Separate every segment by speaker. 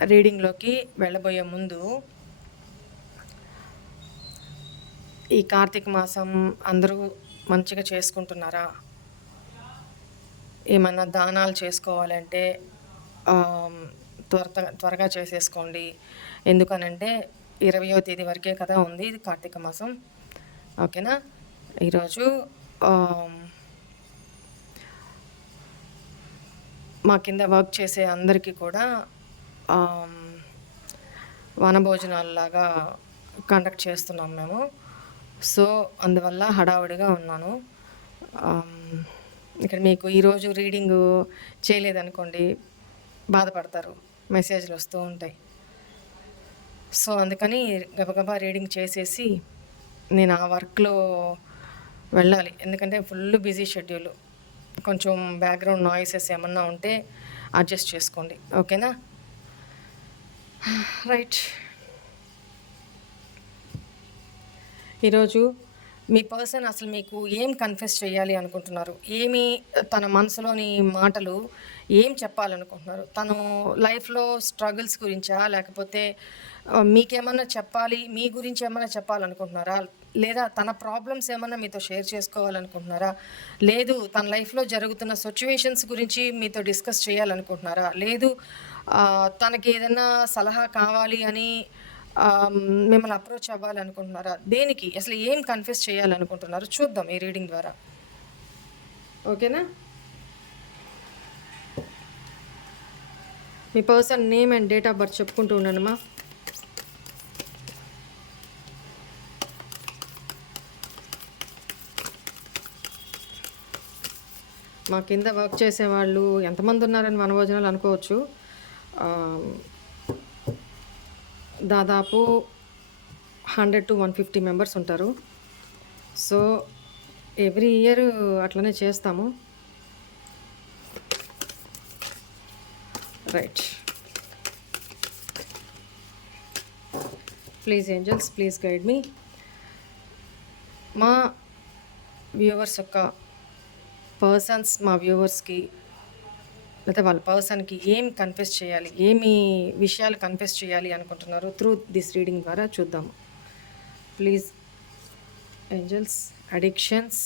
Speaker 1: రీడింగ్లోకి వెళ్ళబోయే ముందు ఈ కార్తీక మాసం అందరూ మంచిగా చేసుకుంటున్నారా? ఏమన్నా దానాలు చేసుకోవాలంటే త్వర త్వరగా చేసేసుకోండి. ఎందుకనంటే ఇరవయో తేదీ వరకే కదా ఉంది ఇది కార్తీక మాసం. ఓకేనా? ఈరోజు మా కింద వర్క్ చేసే అందరికీ కూడా వనభోజనాలలాగా కండక్ట్ చేస్తున్నాం మేము. సో అందువల్ల హడావుడిగా ఉన్నాను. ఇక్కడ మీకు ఈరోజు రీడింగ్ చేయలేదనుకోండి బాధపడతారు. మెసేజ్లు వస్తూ ఉంటాయి. సో అందుకని గబగబా రీడింగ్ చేసేసి నేను ఆ వర్క్లో వెళ్ళాలి. ఎందుకంటే ఫుల్ బిజీ షెడ్యూల్. కొంచెం బ్యాక్గ్రౌండ్ నాయిసెస్ ఏమన్నా ఉంటే అడ్జస్ట్ చేసుకోండి. ఓకేనా? రైట్. ఈరోజు మీ పర్సన్ అసలు మీకు ఏం కన్ఫెస్ చేయాలి అనుకుంటున్నారు? ఏమి తన మనసులోని మాటలు ఏం చెప్పాలనుకుంటున్నారు? తను లైఫ్లో స్ట్రగుల్స్ గురించా? లేకపోతే మీకేమన్నా చెప్పాలి? మీ గురించి ఏమన్నా చెప్పాలనుకుంటున్నారా? లేదా తన ప్రాబ్లమ్స్ ఏమన్నా మీతో షేర్ చేసుకోవాలనుకుంటున్నారా? లేదు తన లైఫ్లో జరుగుతున్న సిచ్యువేషన్స్ గురించి మీతో డిస్కస్ చేయాలనుకుంటున్నారా? లేదు తనకి ఏదైనా సలహా కావాలి అని మిమ్మల్ని అప్రోచ్ అవ్వాలనుకుంటున్నారా? దేనికి? అసలు ఏం కన్ఫ్యూస్ చేయాలనుకుంటున్నారు? చూద్దాం ఈ రీడింగ్ ద్వారా. ఓకేనా? మీ person name and date of birth చెప్పుకుంటూ ఉన్నానమ్మా మా కింద వర్క్ చేసే వాళ్ళు ఎంతమంది ఉన్నారని వనభోజనాలు అనుకోవచ్చు. దాదాపు hundred to one fifty members ఉంటారు. సో ఎవ్రీ ఇయర్ అట్లనే చేస్తాము. Right. Please angels please guide me. మా వ్యూవర్స్ యొక్క పర్సన్స్ మా వ్యూవర్స్కి లేకపోతే వాళ్ళ పర్సన్కి ఏం కన్ఫెస్ చేయాలి ఏమి విషయాలు కన్ఫెస్ చేయాలి అనుకుంటున్నారు త్రూ దిస్ రీడింగ్ ద్వారా చూద్దాము. Please. Angels addictions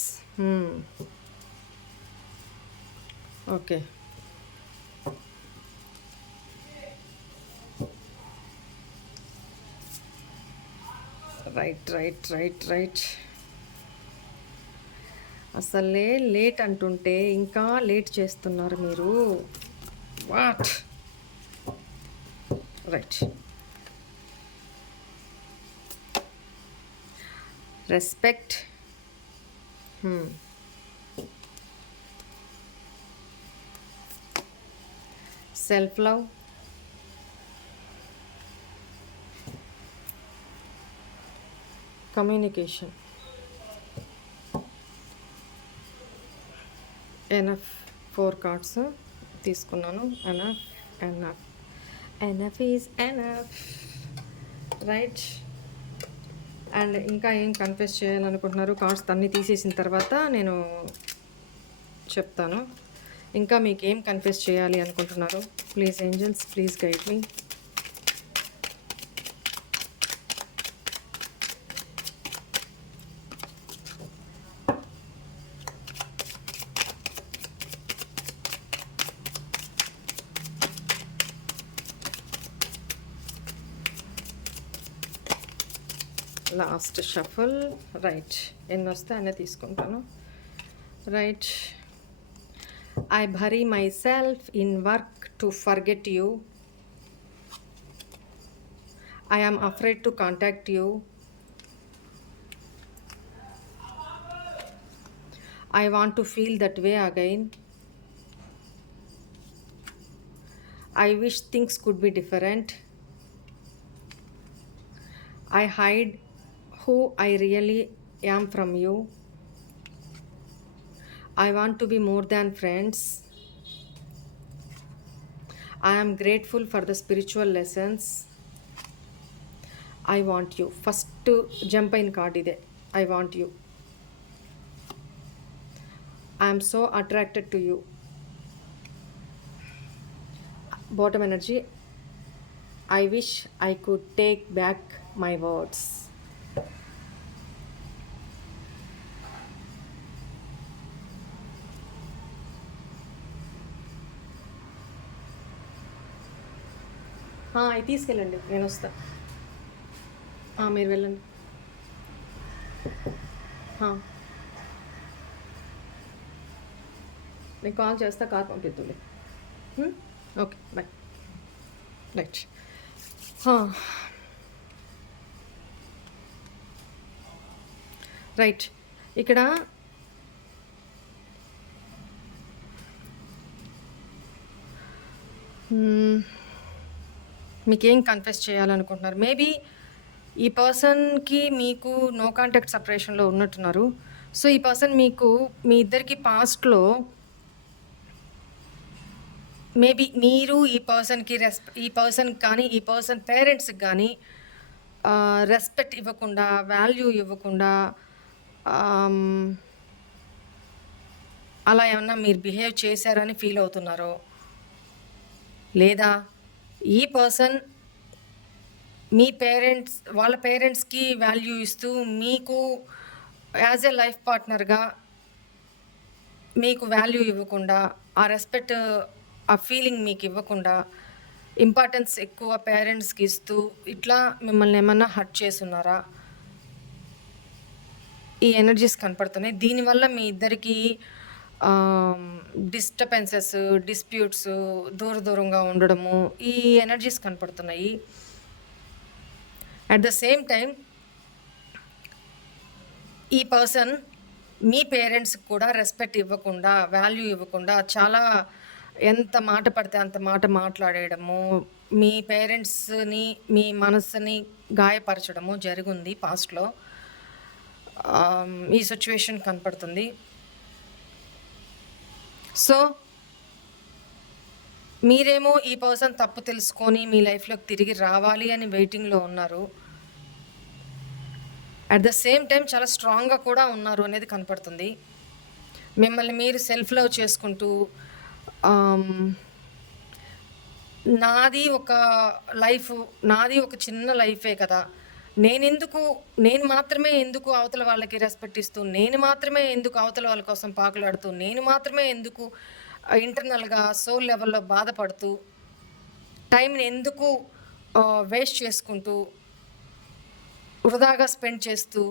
Speaker 1: okay. Right right right right. అసలే లేట్ అంటుంటే ఇంకా లేట్ చేస్తున్నారు మీరు. What right respect self love communication enough four cards తీసుకున్నాను. Enough enough enough is enough right. And ఇంకా ఏం కన్ఫెస్ చేయాలనుకుంటున్నారు? కార్డ్స్ అన్ని తీసేసిన తర్వాత నేను చెప్తాను. ఇంకా మీకు ఏం కన్ఫ్యూస్ చేయాలి అనుకుంటున్నారు? Please angels please guide me last shuffle right ఎన్ని వస్తే అన్నీ తీసుకుంటాను. Right I bury myself in work to forget you I am afraid to contact you I want to feel that way again I wish things could be different I hide who I really am from you. I want to be more than friends. I am grateful for the spiritual lessons. I want you. First to jump in card ide. I want you. I am so attracted to you. Bottom energy. I wish I could take back my words. తీసుకెళ్ళండి నేను వస్తా. మీరు వెళ్ళండి. నేను call చేస్తా car పంపిద్దులే. Okay bye. Right. Right. ఇక్కడ Hmm. మీకేం confess చేయాలనుకుంటున్నారు? మేబీ ఈ పర్సన్కి మీకు నో కాంటాక్ట్ సపరేషన్లో ఉన్నట్టున్నారు. సో ఈ పర్సన్ మీకు మీ ఇద్దరికి పాస్ట్లో మేబీ మీరు ఈ పర్సన్కి రెస్ ఈ పర్సన్ కానీ ఈ పర్సన్ పేరెంట్స్కి కానీ రెస్పెక్ట్ ఇవ్వకుండా వాల్యూ ఇవ్వకుండా అలా ఏమన్నా మీరు బిహేవ్ చేశారని ఫీల్ అవుతున్నారో? లేదా ఈ పర్సన్ మీ పేరెంట్స్ వాళ్ళ పేరెంట్స్కి వాల్యూ ఇస్తూ మీకు యాజ్ ఎ లైఫ్ పార్ట్నర్గా మీకు వాల్యూ ఇవ్వకుండా ఆ రెస్పెక్ట్ ఆ ఫీలింగ్ మీకు ఇవ్వకుండా ఇంపార్టెన్స్ ఎక్కువ పేరెంట్స్కి ఇస్తూ ఇట్లా మిమ్మల్ని ఏమన్నా హర్ట్ చేస్తున్నారా? ఈ ఎనర్జీస్ కనపడుతున్నాయి. దీనివల్ల మీ ఇద్దరికీ డిస్టర్బెన్సెస్ డిస్ప్యూట్స్ దూర దూరంగా ఉండడము ఈ ఎనర్జీస్ కనపడుతున్నాయి. అట్ ద సేమ్ టైం ఈ పర్సన్ మీ పేరెంట్స్కి కూడా రెస్పెక్ట్ ఇవ్వకుండా వాల్యూ ఇవ్వకుండా చాలా ఎంత మాట పడితే అంత మాట మాట్లాడేయడము మీ పేరెంట్స్ని మీ మనస్సుని గాయపరచడము జరిగింది పాస్ట్లో ఈ సిచ్యువేషన్ కనపడుతుంది. సో మీరేమో ఈ పర్సన్ తప్పు తెలుసుకొని మీ లైఫ్లోకి తిరిగి రావాలి అని వెయిటింగ్లో ఉన్నారు. అట్ ద సేమ్ టైం చాలా స్ట్రాంగ్గా కూడా ఉన్నారు అనేది కనపడుతుంది. మిమ్మల్ని మీరు సెల్ఫ్ లవ్ చేసుకుంటూ నాది ఒక లైఫ్ నాది ఒక చిన్న లైఫే కదా. నేనెందుకు నేను మాత్రమే ఎందుకు అవతల వాళ్ళకి రెస్పెక్ట్ ఇస్తూ నేను మాత్రమే ఎందుకు అవతల వాళ్ళ కోసం పాకులాడుతూ నేను మాత్రమే ఎందుకు ఇంటర్నల్గా సోల్ లెవెల్లో బాధపడుతూ టైంని ఎందుకు వేస్ట్ చేసుకుంటూ వృధాగా స్పెండ్ చేస్తూ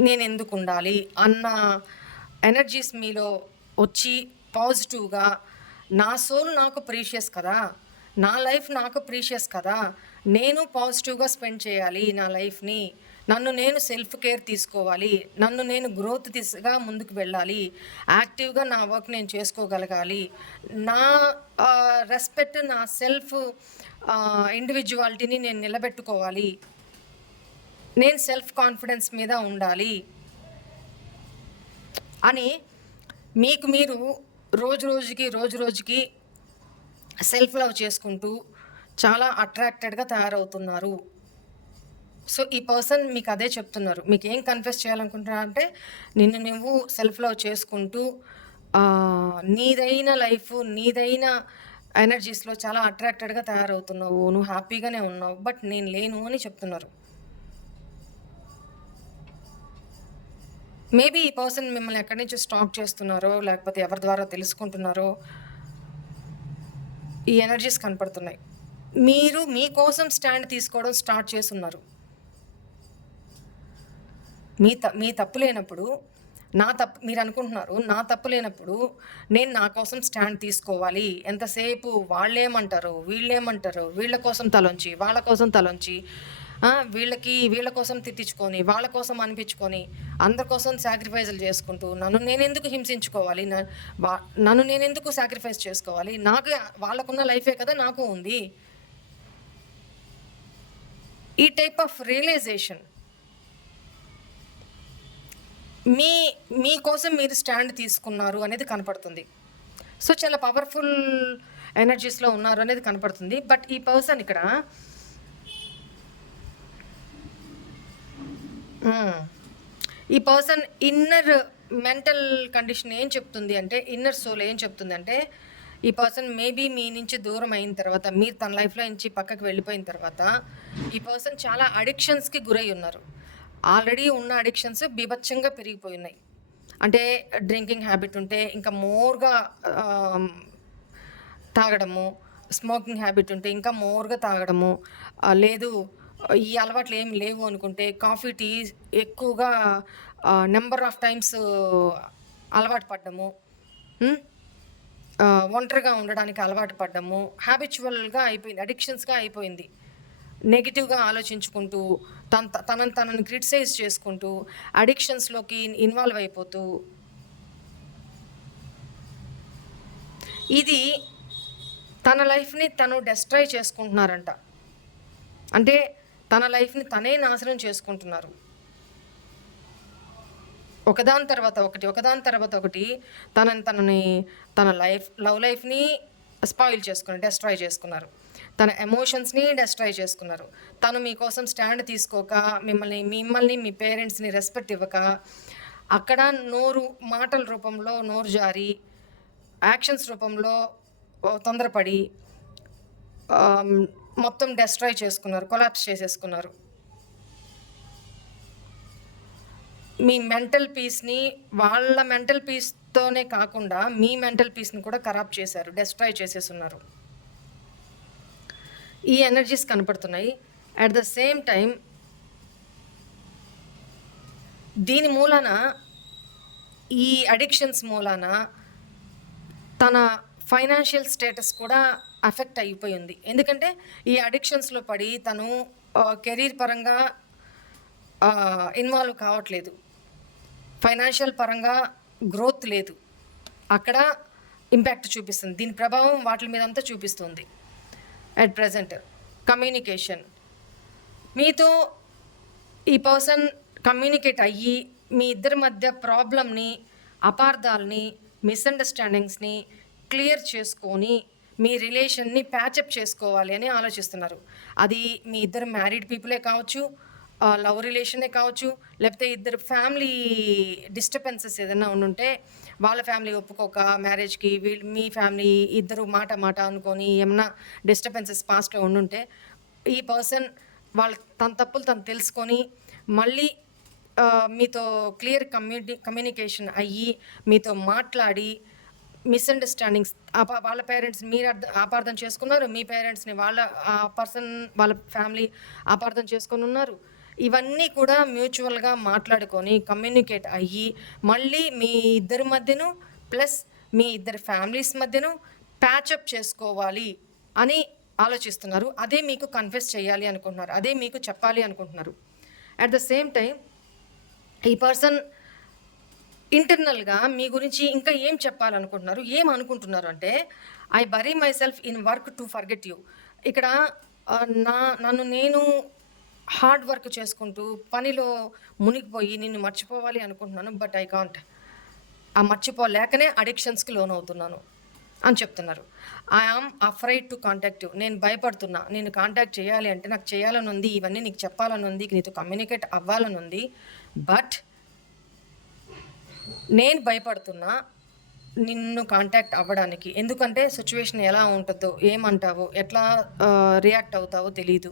Speaker 1: నేను ఎందుకు ఉండాలి అన్న ఎనర్జీస్ మీలో వచ్చి పాజిటివ్గా నా సోల్ నాకు ప్రీషియస్ కదా నా లైఫ్ నాకు ప్రీషియస్ కదా నేను పాజిటివ్గా స్పెండ్ చేయాలి నా లైఫ్ని నన్ను నేను సెల్ఫ్ కేర్ తీసుకోవాలి. నన్ను నేను గ్రోత్ దిశగా ముందుకు వెళ్ళాలి. యాక్టివ్గా నా వర్క్ నేను చేసుకోగలగాలి. నా రెస్పెక్ట్ నా సెల్ఫ్ ఇండివిజువాలిటీని నేను నిలబెట్టుకోవాలి. నేను సెల్ఫ్ కాన్ఫిడెన్స్ మీద ఉండాలి. అని మీకు మీరు రోజు రోజుకి రోజు రోజుకి సెల్ఫ్ లవ్ చేసుకుంటూ చాలా అట్రాక్టెడ్గా తయారవుతున్నారు. సో ఈ పర్సన్ మీకు అదే చెప్తున్నారు. మీకు ఏం కన్ఫెస్ చేయాలనుకుంటున్నా అంటే నిన్ను నువ్వు సెల్ఫ్ లవ్ చేసుకుంటూ నీదైన లైఫ్ నీదైన ఎనర్జీస్లో చాలా అట్రాక్టెడ్గా తయారవుతున్నావు. నువ్వు హ్యాపీగానే ఉన్నావు. బట్ నేను లేను అని చెప్తున్నారు. మేబీ ఈ పర్సన్ మిమ్మల్ని ఎక్కడి నుంచి స్టాక్ చేస్తున్నారో లేకపోతే ఎవరి ద్వారా తెలుసుకుంటున్నారో ఈ ఎనర్జీస్ కనపడుతున్నాయి. మీరు మీకోసం స్టాండ్ తీసుకోవడం స్టార్ట్ చేస్తున్నారు. మీ త మీ తప్పు లేనప్పుడు నా తప్పు మీరు అనుకుంటున్నారు నా తప్పు లేనప్పుడు నేను నా కోసం స్టాండ్ తీసుకోవాలి. ఎంతసేపు వాళ్ళేమంటారు వీళ్ళేమంటారు వీళ్ళ కోసం తలొంచి వాళ్ళ కోసం తలొంచి వీళ్ళకి వీళ్ళ కోసం తిట్టించుకొని వాళ్ళ కోసం అనిపించుకొని అందరి కోసం సాక్రిఫైజులు చేసుకుంటూ నన్ను నేను ఎందుకు హింసించుకోవాలి వా- నన్ను నేను ఎందుకు సాక్రిఫైస్ చేసుకోవాలి? నాకు వాళ్ళకున్న లైఫే కదా నాకు ఉంది. ఈ టైప్ ఆఫ్ రియలైజేషన్ మీ మీకోసం మీరు స్టాండ్ తీసుకున్నారు అనేది కనపడుతుంది. సో చాలా పవర్ఫుల్ ఎనర్జీస్లో ఉన్నారు అనేది కనపడుతుంది. బట్ ఈ పర్సన్ ఇక్కడ ఈ పర్సన్ ఇన్నర్ మెంటల్ కండిషన్ ఏం చెప్తుంది అంటే ఇన్నర్ సోల్ ఏం చెప్తుంది అంటే ఈ పర్సన్ మేబీ మీ నుంచి దూరం అయిన తర్వాత మీరు తన లైఫ్లో నుంచి పక్కకి వెళ్ళిపోయిన తర్వాత ఈ పర్సన్ చాలా అడిక్షన్స్కి గురై ఉన్నారు. ఆల్రెడీ ఉన్న అడిక్షన్స్ బీభత్సంగా పెరిగిపోయి ఉన్నాయి. అంటే డ్రింకింగ్ హ్యాబిట్ ఉంటే ఇంకా మోర్గా తాగడము స్మోకింగ్ హ్యాబిట్ ఉంటే ఇంకా మోర్గా తాగడము లేదు ఈ అలవాట్లు ఏం లేవు అనుకుంటే కాఫీ టీ ఎక్కువగా నెంబర్ ఆఫ్ టైమ్స్ అలవాటు పడ్డము ఒంటరిగా ఉండడానికి అలవాటు పడ్డము. హ్యాబిచువల్గా అయిపోయింది. అడిక్షన్స్గా అయిపోయింది. నెగిటివ్గా ఆలోచించుకుంటూ తన తనని తనను క్రిటిసైజ్ చేసుకుంటూ అడిక్షన్స్లోకి ఇన్వాల్వ్ అయిపోతూ. ఇది తన లైఫ్ని తను డెస్ట్రాయ్ చేసుకుంటున్నారంట. అంటే తన లైఫ్ని తనే నాశనం చేసుకుంటున్నారు. ఒకదాని తర్వాత ఒకటి ఒకదాని తర్వాత ఒకటి తనని తనని తన లైఫ్ లవ్ లైఫ్ని స్పాయిల్ చేసుకున్నారు డెస్ట్రాయ్ చేసుకున్నారు. తన ఎమోషన్స్ని డెస్ట్రాయ్ చేసుకున్నారు. తను మీకోసం స్టాండ్ తీసుకోక మిమ్మల్ని మిమ్మల్ని మీ పేరెంట్స్ని రెస్పెక్ట్ ఇవ్వక అక్కడ నోరు మాటల రూపంలో నోరు జారి యాక్షన్స్ రూపంలో తొందరపడి మొత్తం డెస్ట్రాయ్ చేసుకున్నారు కొలాప్స్ చేసేసుకున్నారు. మీ మెంటల్ పీస్ని వాళ్ళ మెంటల్ పీస్తోనే కాకుండా మీ మెంటల్ పీస్ని కూడా ఖరాబ్ చేశారు డెస్ట్రాయ్ చేసేస్తున్నారు ఈ ఎనర్జీస్ కనపడుతున్నాయి. అట్ ద సేమ్ టైం దీని మూలాన ఈ అడిక్షన్స్ మూలాన తన ఫైనాన్షియల్ స్టేటస్ కూడా అఫెక్ట్ అయిపోయింది ఎందుకంటే ఈ అడిక్షన్స్లో పడి తను కెరీర్ పరంగా ఇన్వాల్వ్ కావట్లేదు. ఫైనాన్షియల్ పరంగా గ్రోత్ లేదు. అక్కడ ఇంపాక్ట్ చూపిస్తుంది. దీని ప్రభావం వాటి మీద అంతా చూపిస్తుంది. అట్ ప్రజెంట్ కమ్యూనికేషన్ మీతో ఈ పర్సన్ కమ్యూనికేట్ అయ్యి మీ ఇద్దరి మధ్య ప్రాబ్లమ్ని అపార్థాలని మిస్అండర్స్టాండింగ్స్ని క్లియర్ చేసుకొని మీ రిలేషన్ని ప్యాచప్ చేసుకోవాలి అని ఆలోచిస్తున్నారు. అది మీ ఇద్దరు మ్యారీడ్ పీపులే కావచ్చు లవ్ రిలేషనే కావచ్చు లేకపోతే ఇద్దరు ఫ్యామిలీ డిస్టర్బెన్సెస్ ఏదైనా ఉండుంటే వాళ్ళ ఫ్యామిలీ ఒప్పుకోక మ్యారేజ్కి వీళ్ళు మీ ఫ్యామిలీ ఇద్దరు మాట మాట అనుకొని ఏమన్నా డిస్టర్బెన్సెస్ పాస్ట్లో ఉండుంటే ఈ పర్సన్ వాళ్ళ తన తప్పులు తను తెలుసుకొని మళ్ళీ మీతో క్లియర్ కమ్యూని కమ్యూనికేషన్ అయ్యి మీతో మాట్లాడి మిస్అండర్స్టాండింగ్స్ వాళ్ళ పేరెంట్స్ మీరు అర్థ అపార్థం చేసుకున్నారు మీ పేరెంట్స్ని వాళ్ళ ఆ పర్సన్ వాళ్ళ ఫ్యామిలీ అపార్థం చేసుకొని ఉన్నారు. ఇవన్నీ కూడా మ్యూచువల్గా మాట్లాడుకొని కమ్యూనికేట్ అయ్యి మళ్ళీ మీ ఇద్దరి మధ్యను ప్లస్ మీ ఇద్దరి ఫ్యామిలీస్ మధ్యను ప్యాచప్ చేసుకోవాలి అని ఆలోచిస్తున్నారు. అదే మీకు కన్ఫెస్ చేయాలి అనుకుంటున్నారు. అదే మీకు చెప్పాలి అనుకుంటున్నారు. అట్ ద సేమ్ టైం ఈ పర్సన్ ఇంటర్నల్గా మీ గురించి ఇంకా ఏం చెప్పాలనుకుంటున్నారు? ఏం అనుకుంటున్నారు అంటే I bury myself in work to forget you. ఇక్కడ నా నన్ను నేను హార్డ్ వర్క్ చేసుకుంటూ పనిలో మునిగిపోయి నిన్ను మర్చిపోవాలి అనుకుంటున్నాను బట్ ఐ కాంట్. ఆ మర్చిపోలేకనే అడిక్షన్స్కి లోన్ అవుతున్నాను అని చెప్తున్నారు. I am afraid to contact you నేను భయపడుతున్నా. నేను కాంటాక్ట్ చేయాలి అంటే నాకు చేయాలని ఉంది ఇవన్నీ నీకు చెప్పాలని ఉంది నీతో కమ్యూనికేట్ అవ్వాలని ఉంది బట్ నేను భయపడుతున్నా నిన్ను కాంటాక్ట్ అవ్వడానికి. ఎందుకంటే సిచ్యువేషన్ ఎలా ఉంటుందో ఏమంటావో ఎట్లా రియాక్ట్ అవుతావో తెలీదు.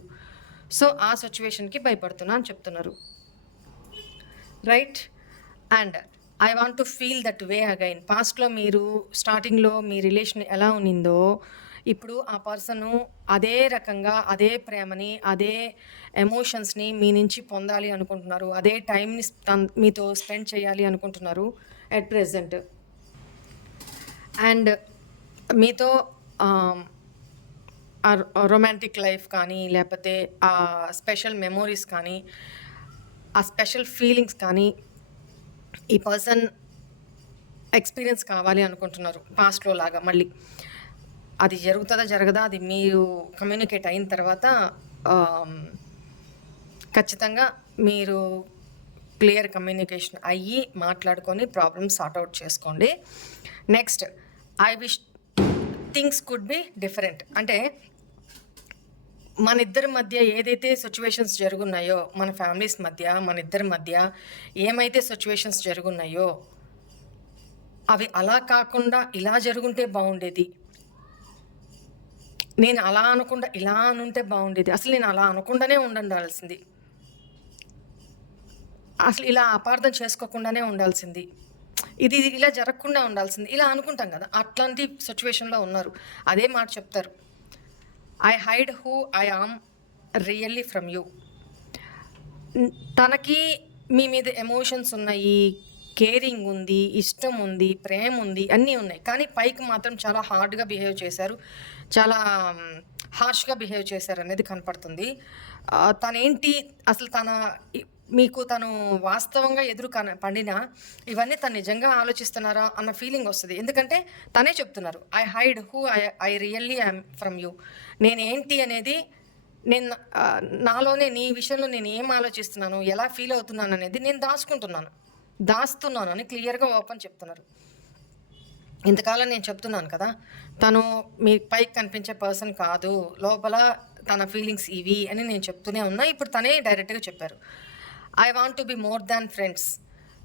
Speaker 1: సో ఆ సిచ్యువేషన్కి భయపడుతున్నా అని చెప్తున్నారు. Right? And I want to feel that way again. పాస్ట్లో మీరు స్టార్టింగ్లో మీ రిలేషన్ ఎలా ఉన్నిందో ఇప్పుడు ఆ పర్సను అదే రకంగా అదే ప్రేమని అదే ఎమోషన్స్ని మీ నుంచి పొందాలి అనుకుంటున్నారు. అదే టైంని మీతో స్పెండ్ చేయాలి అనుకుంటున్నారు ఎట్ ప్రెజెంట్. అండ్ మీతో రొమాంటిక్ లైఫ్ కానీ లేకపోతే ఆ స్పెషల్ మెమోరీస్ కానీ ఆ స్పెషల్ ఫీలింగ్స్ కానీ ఈ పర్సన్ ఎక్స్పీరియన్స్ కావాలి అనుకుంటున్నారు పాస్ట్లో లాగా మళ్ళీ. అది జరుగుతుందా జరగదా అది మీరు కమ్యూనికేట్ అయిన తర్వాత ఖచ్చితంగా మీరు క్లియర్ కమ్యూనికేషన్ అయ్యి మాట్లాడుకొని ప్రాబ్లమ్ సార్ట్అవుట్ చేసుకోండి. Next I wish things could be different అంటే మన ఇద్దరి మధ్య ఏదైతే సిచ్యువేషన్స్ జరుగున్నాయో మన ఫ్యామిలీస్ మధ్య మన ఇద్దరి మధ్య ఏమైతే సిచ్యువేషన్స్ జరుగున్నాయో అవి అలా కాకుండా ఇలా జరుగుంటే బాగుండేది. నేను అలా అనకుండా ఇలా అనుంటే బాగుండేది. అసలు నేను అలా అనకుండానే ఉండాల్సింది. అసలు ఇలా అపార్థం చేసుకోకుండానే ఉండాల్సింది. ఇది ఇలా జరగకుండా ఉండాల్సింది. ఇలా అనుకుంటాం కదా. అట్లాంటి సిచ్యువేషన్లో ఉన్నారు. అదే మాట చెప్తారు. I hide who I am really from you తనకి మీ మీద ఎమోషన్స్ ఉన్నాయి కేరింగ్ ఉంది ఇష్టం ఉంది ప్రేమ ఉంది అన్నీ ఉన్నాయి. కానీ పైకి మాత్రం చాలా హార్డ్గా బిహేవ్ చేశారు. చాలా హార్ష్గా బిహేవ్ చేశారు అనేది కనపడుతుంది. తనేంటి అసలు తన మీకు తను వాస్తవంగా ఎదురు కన పండినా ఇవన్నీ తను నిజంగా ఆలోచిస్తున్నారా అన్న ఫీలింగ్ వస్తుంది. ఎందుకంటే తనే చెప్తున్నారు I hide who I I really I'm from you నేనేంటి అనేది నేను నాలోనే నీ విషయంలో నేను ఏం ఆలోచిస్తున్నాను ఎలా ఫీల్ అవుతున్నాను అనేది నేను దాచుకుంటున్నాను. దాస్తున్నాను అని క్లియర్గా ఓపెన్ చెప్తున్నారు. ఇంతకాలం నేను చెప్తున్నాను కదా తను మీ పైకి కనిపించే పర్సన్ కాదు లోపల తన ఫీలింగ్స్ ఇవి అని నేను చెప్తూనే ఉన్నా. ఇప్పుడు తనే డైరెక్ట్గా చెప్పారు I want to be more than friends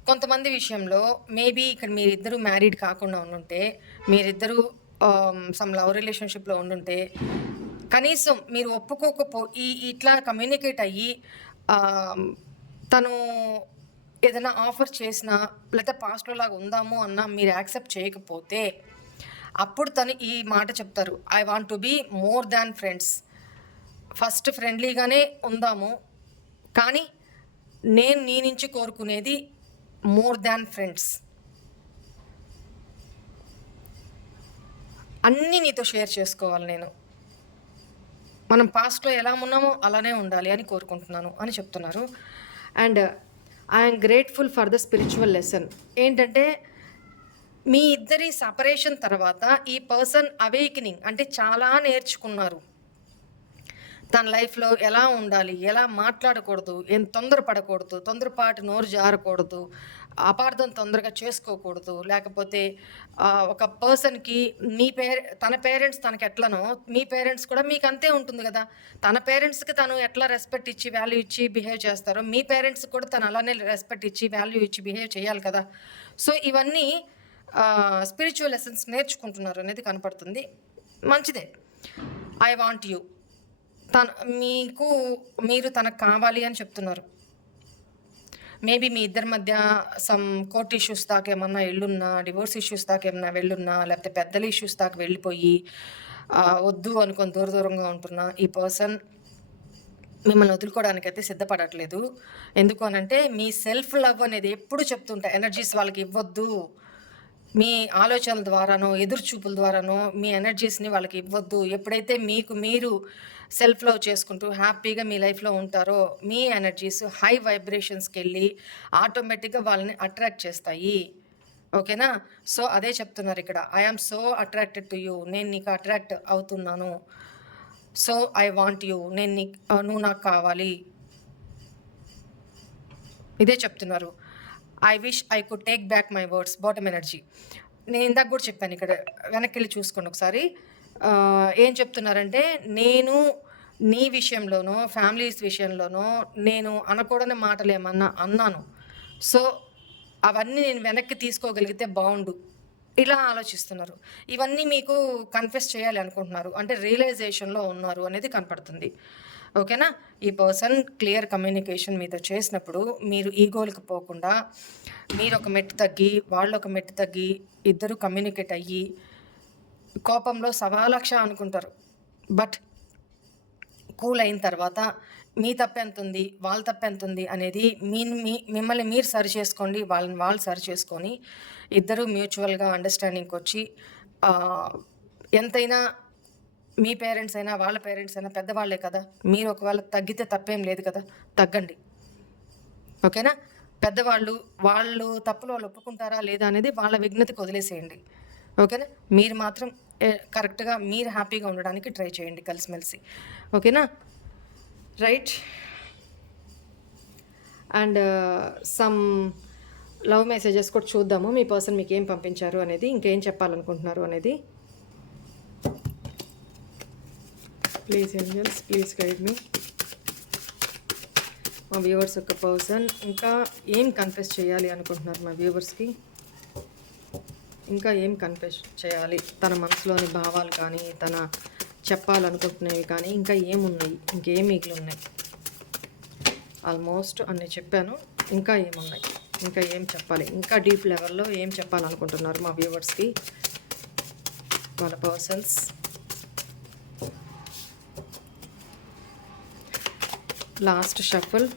Speaker 1: కొంతమంది విషయంలో మేబీ ఇక్కడ మీరిద్దరూ మ్యారీడ్ కాకుండా ఉండుంటే మీరిద్దరూ సమ్ లవ్ రిలేషన్షిప్లో ఉండుంటే కనీసం మీరు ఒప్పుకోకపో ఈ ఇట్లా కమ్యూనికేట్ అయ్యి తను ఏదైనా ఆఫర్ చేసినా లేకపోతే పాస్ట్లో లాగా ఉందాము అన్నా మీరు యాక్సెప్ట్ చేయకపోతే అప్పుడు తను ఈ మాట చెప్తారు. I want to be more than friends first ఫ్రెండ్లీగానే ఉందాము కానీ నేను నీ నుంచి కోరుకునేది మోర్ దాన్ ఫ్రెండ్స్ అన్నీ నీతో షేర్ చేసుకోవాలి నేను. మనం పాస్ట్లో ఎలా ఉన్నామో అలానే ఉండాలి అని కోరుకుంటున్నాను అని చెప్తున్నారు. And I'm grateful for the spiritual lesson ఏంటంటే మీ ఇద్దరి సపరేషన్ తర్వాత ఈ పర్సన్ అవేకనింగ్ అంటే చాలా నేర్చుకున్నారు. తన లైఫ్లో ఎలా ఉండాలి ఎలా మాట్లాడకూడదు ఏం తొందరపడకూడదు తొందరపాటు నోరు జారకూడదు అపార్థం తొందరగా చేసుకోకూడదు లేకపోతే ఒక పర్సన్కి మీ పేర తన పేరెంట్స్ తనకి ఎట్లనో మీ పేరెంట్స్ కూడా మీకు అంతే ఉంటుంది కదా. తన పేరెంట్స్కి తను ఎట్లా రెస్పెక్ట్ ఇచ్చి వాల్యూ ఇచ్చి బిహేవ్ చేస్తారో మీ పేరెంట్స్ కూడా తను అలానే రెస్పెక్ట్ ఇచ్చి వాల్యూ ఇచ్చి బిహేవ్ చేయాలి కదా. సో ఇవన్నీ స్పిరిచువల్ లెసన్స్ నేర్చుకుంటున్నారు అనేది కనపడుతుంది. మంచిదే. ఐ వాంట్ యూ తన మీకు మీరు తనకు కావాలి అని చెప్తున్నారు. మేబీ మీ ఇద్దరి మధ్య సమ్ కోర్ట్ ఇష్యూస్ దాకా ఏమన్నా వెళ్ళున్నా డివోర్స్ ఇష్యూస్ దాకా ఏమన్నా వెళ్ళున్నా లేకపోతే పెద్దల ఇష్యూస్ దాకా వెళ్ళిపోయి వద్దు అనుకొని దూర దూరంగా ఉంటున్నా ఈ పర్సన్ మిమ్మల్ని వదులుకోవడానికి అయితే సిద్ధపడట్లేదు. ఎందుకు అనంటే మీ సెల్ఫ్ లవ్ అనేది ఎప్పుడు చెప్తుంటా ఎనర్జీస్ వాళ్ళకి ఇవ్వద్దు. మీ ఆలోచనల ద్వారానో ఎదురుచూపుల ద్వారానో మీ ఎనర్జీస్ని వాళ్ళకి ఇవ్వద్దు. ఎప్పుడైతే మీకు మీరు సెల్ఫ్ లవ్ చేసుకుంటూ హ్యాపీగా మీ లైఫ్లో ఉంటారో మీ ఎనర్జీస్ హై వైబ్రేషన్స్కి వెళ్ళి ఆటోమేటిక్గా వాళ్ళని అట్రాక్ట్ చేస్తాయి. ఓకేనా? సో అదే చెప్తున్నారు ఇక్కడ. I am so attracted to you నేను నీకు అట్రాక్ట్ అవుతున్నాను. సో ఐ వాంట్ యూ నేను నీ నువ్వు నాకు కావాలి. ఇదే చెప్తున్నారు. I wish I could take back my words bottom energy నేను ఇందాక కూడా చెప్పాను ఇక్కడ వెనక్కి వెళ్ళి చూసుకోండి ఒకసారి. ఏం చెప్తున్నారంటే నేను నీ విషయంలోనో ఫ్యామిలీస్ విషయంలోనో నేను అనకూడని మాటలు ఏమన్నా అన్నాను. సో అవన్నీ నేను వెనక్కి తీసుకోగలిగితే బాగుండు. ఇలా ఆలోచిస్తున్నారు. ఇవన్నీ మీకు కన్ఫెస్ చేయాలి అనుకుంటున్నారు. అంటే రియలైజేషన్లో ఉన్నారు అనేది కనపడుతుంది. ఓకేనా? ఈ పర్సన్ క్లియర్ కమ్యూనికేషన్ మీద చేసినప్పుడు మీరు ఈగోలకు పోకుండా మీరు ఒక మెట్టు తగ్గి వాళ్ళు ఒక మెట్టు తగ్గి ఇద్దరు కమ్యూనికేట్ అయ్యి కోపంలో సవాలక్ష అనుకుంటారు. బట్ కూల్ అయిన తర్వాత మీ తప్పెంత ఉంది వాళ్ళ తప్పెంత ఉంది అనేది మీ మీ మిమ్మల్ని మీరు సరి చేసుకోండి వాళ్ళని వాళ్ళు సరి చేసుకొని ఇద్దరు మ్యూచువల్గా అండర్స్టాండింగ్కి వచ్చి ఎంతైనా మీ పేరెంట్స్ అయినా వాళ్ళ పేరెంట్స్ అయినా పెద్దవాళ్ళే కదా? మీరు ఒకవేళ తగ్గితే తప్పేం లేదు కదా? తగ్గండి. ఓకేనా? పెద్దవాళ్ళు వాళ్ళు తప్పులు వాళ్ళు ఒప్పుకుంటారా లేదా అనేది వాళ్ళ విఘ్నతకు వదిలేసేయండి. ఓకేనా? మీరు మాత్రం కరెక్ట్గా మీరు హ్యాపీగా ఉండడానికి ట్రై చేయండి కలిసిమెలిసి. ఓకేనా? Right and some love messages కూడా చూద్దాము. మీ పర్సన్ మీకు ఏం పంపించారు అనేది ఇంకేం చెప్పాలనుకుంటున్నారు అనేది. ప్లీజ్ ఏంజల్స్ ప్లీజ్ గైడ్ మీ మా వ్యూవర్స్ యొక్క పర్సన్ ఇంకా ఏం కన్ఫెస్ చేయాలి అనుకుంటున్నారు మా వ్యూవర్స్కి ఇంకా ఏం కన్ఫెస్ చేయాలి? తన మనసులోని భావాలు కానీ తన చెప్పాలనుకుంటున్నవి కానీ ఇంకా ఏమున్నాయి? ఇంకేం మిగిలి ఉన్నాయి? ఆల్మోస్ట్ అన్ని చెప్పాను. ఇంకా ఏమున్నాయి? ఇంకా ఏం చెప్పాలి? ఇంకా డీప్ లెవెల్లో ఏం చెప్పాలనుకుంటున్నారు మా వ్యూవర్స్కి వాళ్ళ పర్సన్స్ లాస్ట్ షఫుల్.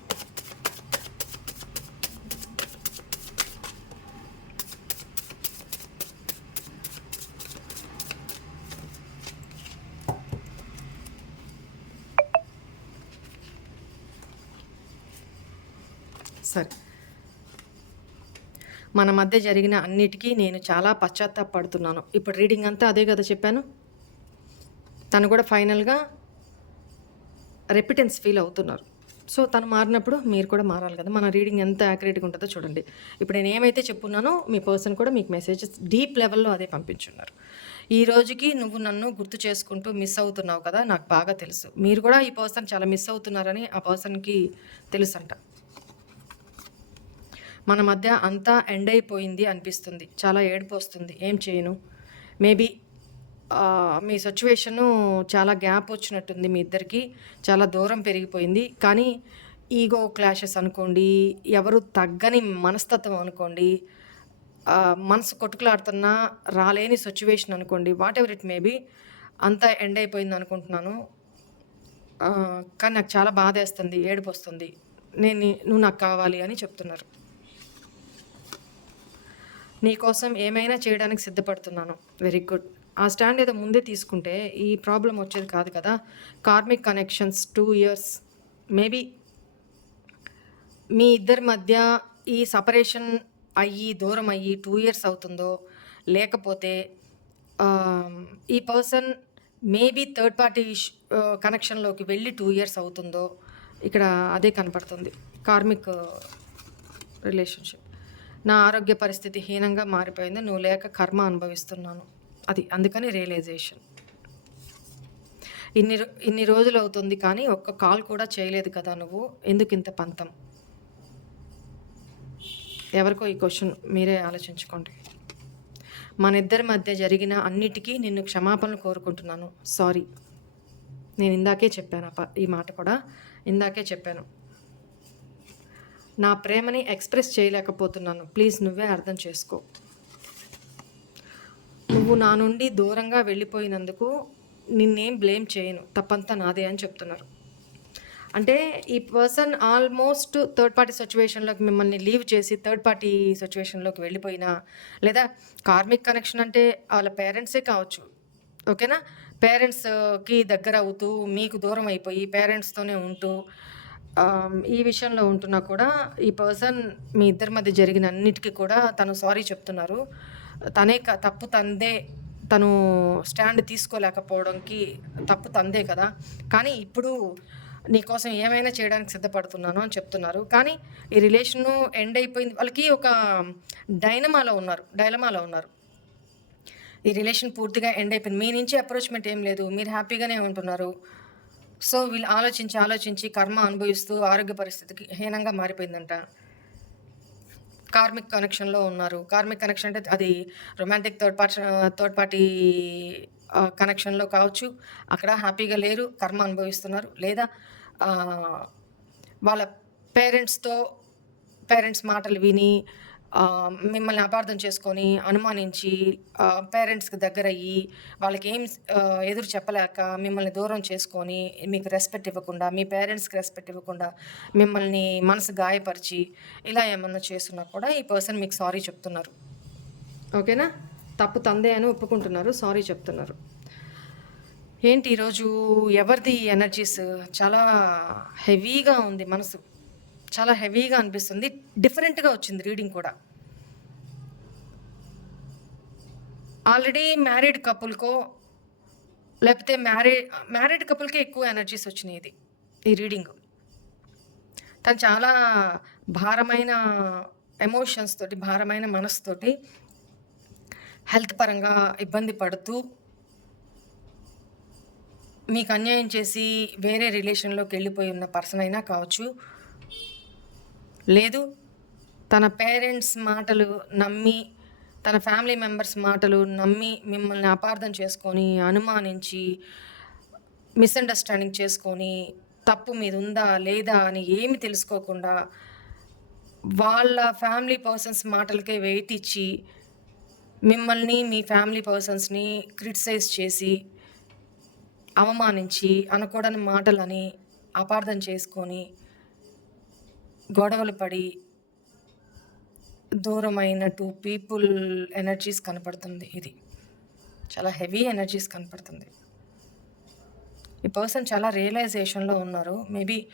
Speaker 1: సరే. మన మధ్య జరిగిన అన్నిటికీ నేను చాలా పశ్చాత్తాపడుతున్నాను. ఇప్పుడు రీడింగ్ అంతా అదే కదా చెప్పాను? తను కూడా ఫైనల్గా రెపిటెన్స్ ఫీల్ అవుతున్నారు. సో తను మారినప్పుడు మీరు కూడా మారాలి కదా. మన రీడింగ్ ఎంత యాక్యురేట్గా ఉంటుందో చూడండి. ఇప్పుడు నేను ఏమైతే చెప్పున్నానో మీ పర్సన్ కూడా మీకు మెసేజెస్ డీప్ లెవెల్లో అదే పంపించున్నారు. ఈ రోజుకి నువ్వు నన్ను గుర్తు చేసుకుంటూ మిస్ అవుతున్నావు కదా నాకు బాగా తెలుసు. మీరు కూడా ఈ పర్సన్ చాలా మిస్ అవుతున్నారని ఆ పర్సన్కి తెలుసు అంట మన మధ్య అంతా ఎండ్ అయిపోయింది అనిపిస్తుంది. చాలా ఏడుపు వస్తుంది. ఏం చేయను? మేబీ మీ సిచ్యువేషను చాలా గ్యాప్ వచ్చినట్టుంది మీ ఇద్దరికి. చాలా దూరం పెరిగిపోయింది. కానీ ఈగో క్లాషెస్ అనుకోండి ఎవరు తగ్గని మనస్తత్వం అనుకోండి మనసు కొట్టుకులాడుతున్నా రాలేని సిచ్యువేషన్ అనుకోండి వాట్ ఎవర్ ఇట్ మేబీ అంతా ఎండ్ అయిపోయింది అనుకుంటున్నాను. కానీ నాకు చాలా బాధేస్తుంది ఏడుపు వస్తుంది నేను నువ్వు నాకు కావాలి అని చెప్తున్నారు. నీకోసం ఏమైనా చేయడానికి సిద్ధపడుతున్నాను. వెరీ గుడ్ ఆ స్టాండ్ ఏదో ముందే తీసుకుంటే ఈ ప్రాబ్లం వచ్చేది కాదు కదా. Karmic connections two years maybe మీ ఇద్దరి మధ్య ఈ సపరేషన్ అయ్యి దూరం అయ్యి టూ ఇయర్స్ అవుతుందో లేకపోతే ఈ పర్సన్ మేబీ థర్డ్ పార్టీ కనెక్షన్లోకి వెళ్ళి టూ ఇయర్స్ అవుతుందో ఇక్కడ అదే కనపడుతుంది. Karmic relationship. నా ఆరోగ్య పరిస్థితి హీనంగా మారిపోయింది. నువ్వు లేక కర్మ అనుభవిస్తున్నాను. అది అందుకని రియలైజేషన్. ఇన్ని రో- ఇన్ని రోజులు అవుతుంది కానీ ఒక్క కాల్ కూడా చేయలేదు కదా నువ్వు? ఎందుకు ఇంత పంతం? ఎవరికో ఈ క్వశ్చన్ మీరే ఆలోచించుకోండి. మన ఇద్దరి మధ్య జరిగిన అన్నిటికీ నిన్ను క్షమాపణలు కోరుకుంటున్నాను. సారీ. నేను ఇందాకే చెప్పాను ఈ మాట కూడా. ఇందాకే చెప్పాను. నా ప్రేమని ఎక్స్ప్రెస్ చేయలేకపోతున్నాను. ప్లీజ్ నువ్వే అర్థం చేసుకో. నువ్వు నా నుండి దూరంగా వెళ్ళిపోయినందుకు నిన్నేం బ్లేమ్ చేయను. తప్పంతా నాదే అని చెప్తున్నారు. అంటే ఈ పర్సన్ ఆల్మోస్ట్ థర్డ్ పార్టీ సిచ్యువేషన్లోకి మిమ్మల్ని లీవ్ చేసి థర్డ్ పార్టీ సిచ్యువేషన్లోకి వెళ్ళిపోయినా లేదా కార్మిక్ కనెక్షన్ అంటే వాళ్ళ పేరెంట్సే కావచ్చు. ఓకేనా? పేరెంట్స్కి దగ్గర అవుతూ మీకు దూరం అయిపోయి పేరెంట్స్తోనే ఉంటూ ఈ విషయంలో ఉంటున్నా కూడా ఈ పర్సన్ మీ ఇద్దరి మధ్య జరిగిన అన్నిటికీ కూడా తను సారీ చెప్తున్నారు. తనే క- తప్పు తందే తను స్టాండ్ తీసుకోలేకపోవడంకి తప్పు తందే కదా. కానీ ఇప్పుడు నీకోసం ఏమైనా చేయడానికి సిద్ధపడుతున్నాను అని చెప్తున్నారు. కానీ ఈ రిలేషను ఎండ్ అయిపోయింది. వాళ్ళకి ఒక డైనమాలో ఉన్నారు డైలమాలో ఉన్నారు. ఈ రిలేషన్ పూర్తిగా ఎండ్ అయిపోయింది. మీ నుంచి అప్రోచ్మెంట్ ఏం లేదు. మీరు హ్యాపీగానే ఉంటున్నారు. సో వీళ్ళు ఆలోచించి ఆలోచించి కర్మ అనుభవిస్తూ ఆరోగ్య పరిస్థితికి హీనంగా మారిపోయిందంట. కార్మిక్ కనెక్షన్లో ఉన్నారు. కార్మిక్ కనెక్షన్ అంటే అది romantic third party third party కనెక్షన్లో కావచ్చు. అక్కడ హ్యాపీగా లేరు కర్మ అనుభవిస్తున్నారు. లేదా వాళ్ళ పేరెంట్స్తో పేరెంట్స్ మాటలు విని మిమ్మల్ని అపార్థం చేసుకొని అనుమానించి పేరెంట్స్కి దగ్గర అయ్యి వాళ్ళకి ఏం ఎదురు చెప్పలేక మిమ్మల్ని దూరం చేసుకొని మీకు రెస్పెక్ట్ ఇవ్వకుండా మీ పేరెంట్స్కి రెస్పెక్ట్ ఇవ్వకుండా మిమ్మల్ని మనసు గాయపరిచి ఇలా ఏమన్నా చేస్తున్నా కూడా ఈ పర్సన్ మీకు సారీ చెప్తున్నారు. ఓకేనా? తప్పు తందే అని ఒప్పుకుంటున్నారు సారీ చెప్తున్నారు. ఏంటి ఈరోజు ఎవరిది ఎనర్జీస్ చాలా హెవీగా ఉంది మనసు. చాలా హెవీగా అనిపిస్తుంది. డిఫరెంట్గా వచ్చింది రీడింగ్ కూడా. ఆల్రెడీ మ్యారీడ్ కపుల్కో లేకపోతే మ్యారీ మ్యారీడ్ కపుల్కే ఎక్కువ ఎనర్జీస్ వచ్చినాయి ఇది ఈ రీడింగ్. తను చాలా భారమైన ఎమోషన్స్ తోటి భారమైన మనసుతోటి హెల్త్ పరంగా ఇబ్బంది పడుతూ మీకు అన్యాయం చేసి వేరే రిలేషన్లోకి వెళ్ళిపోయి ఉన్న పర్సన్ అయినా కావచ్చు లేదు. తన పేరెంట్స్ మాటలు నమ్మి తన ఫ్యామిలీ మెంబర్స్ మాటలు నమ్మి మిమ్మల్ని అపార్థం చేసుకొని అనుమానించి మిస్అండర్స్టాండింగ్ చేసుకొని తప్పు మీద ఉందా లేదా అని ఏమి తెలుసుకోకుండా వాళ్ళ ఫ్యామిలీ పర్సన్స్ మాటలకే వెయిట్ ఇచ్చి మిమ్మల్ని మీ ఫ్యామిలీ పర్సన్స్ని క్రిటిసైజ్ చేసి అవమానించి అనకూడని మాటలని అపార్థం చేసుకొని గొడవలు పడి దూరమైన టూ పీపుల్ ఎనర్జీస్ కనపడుతుంది ఇది. చాలా హెవీ ఎనర్జీస్ కనపడుతుంది. ఈ పర్సన్ చాలా రియలైజేషన్లో ఉన్నారు. మేబీ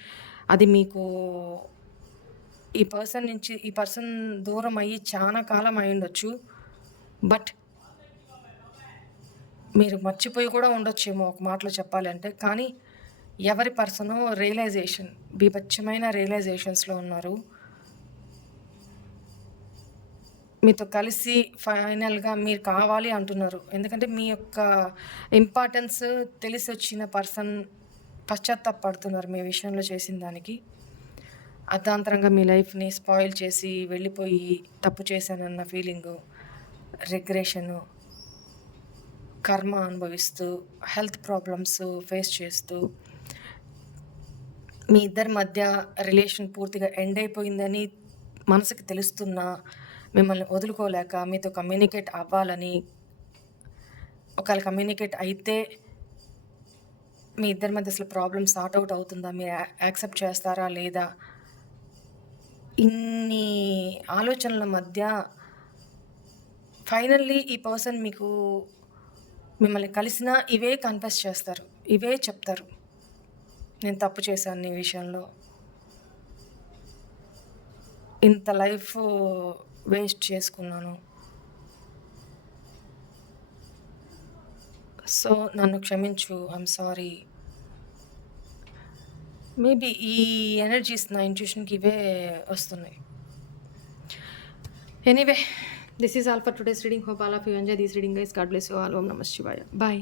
Speaker 1: అది మీకు ఈ పర్సన్ నుంచి ఈ పర్సన్ దూరం అయ్యి చాలా కాలం అయి ఉండొచ్చు. బట్ మీరు మర్చిపోయి కూడా ఉండొచ్చేమో ఒక మాటలో చెప్పాలంటే. కానీ ఎవరి పర్సను రియలైజేషన్ బీభత్సమైన రియలైజేషన్స్లో ఉన్నారు. మీతో కలిసి ఫైనల్గా మీరు కావాలి అంటున్నారు. ఎందుకంటే మీ యొక్క ఇంపార్టెన్స్ తెలిసి వచ్చిన పర్సన్ పశ్చాత్తాపడుతున్నారు మీ విషయంలో చేసిన దానికి. అర్ధాంతరంగా మీ లైఫ్ని స్పాయిల్ చేసి వెళ్ళిపోయి తప్పు చేశానన్న ఫీలింగు రిగ్రెషను కర్మ అనుభవిస్తూ హెల్త్ ప్రాబ్లమ్స్ ఫేస్ చేస్తూ మీ ఇద్దరి మధ్య రిలేషన్ పూర్తిగా ఎండ్ అయిపోయిందని మనసుకి తెలుస్తున్నా మిమ్మల్ని వదులుకోలేక మీతో కమ్యూనికేట్ అవ్వాలని ఒకవేళ కమ్యూనికేట్ అయితే మీ ఇద్దరి మధ్య అసలు ప్రాబ్లమ్ సార్ట్ అవుట్ అవుతుందా? మీరు యాక్సెప్ట్ చేస్తారా లేదా? ఇన్ని ఆలోచనల మధ్య ఫైనల్లీ ఈ పర్సన్ మీకు మిమ్మల్ని కలిసినా ఇవే కన్ఫెస్ చేస్తారు ఇవే చెప్తారు. నేను తప్పు చేశాను ఈ విషయంలో. ఇంత లైఫ్ వేస్ట్ చేసుకున్నాను. సో నన్ను క్షమించు ఐఎమ్ సారీ మేబీ ఈ ఎనర్జీస్ నా ఇంట్యూషన్కి ఇవే వస్తున్నాయి. Anyway this is all for today's reading hope all of you enjoy this reading guys God bless you all ఓం నమ శివాయ బాయ్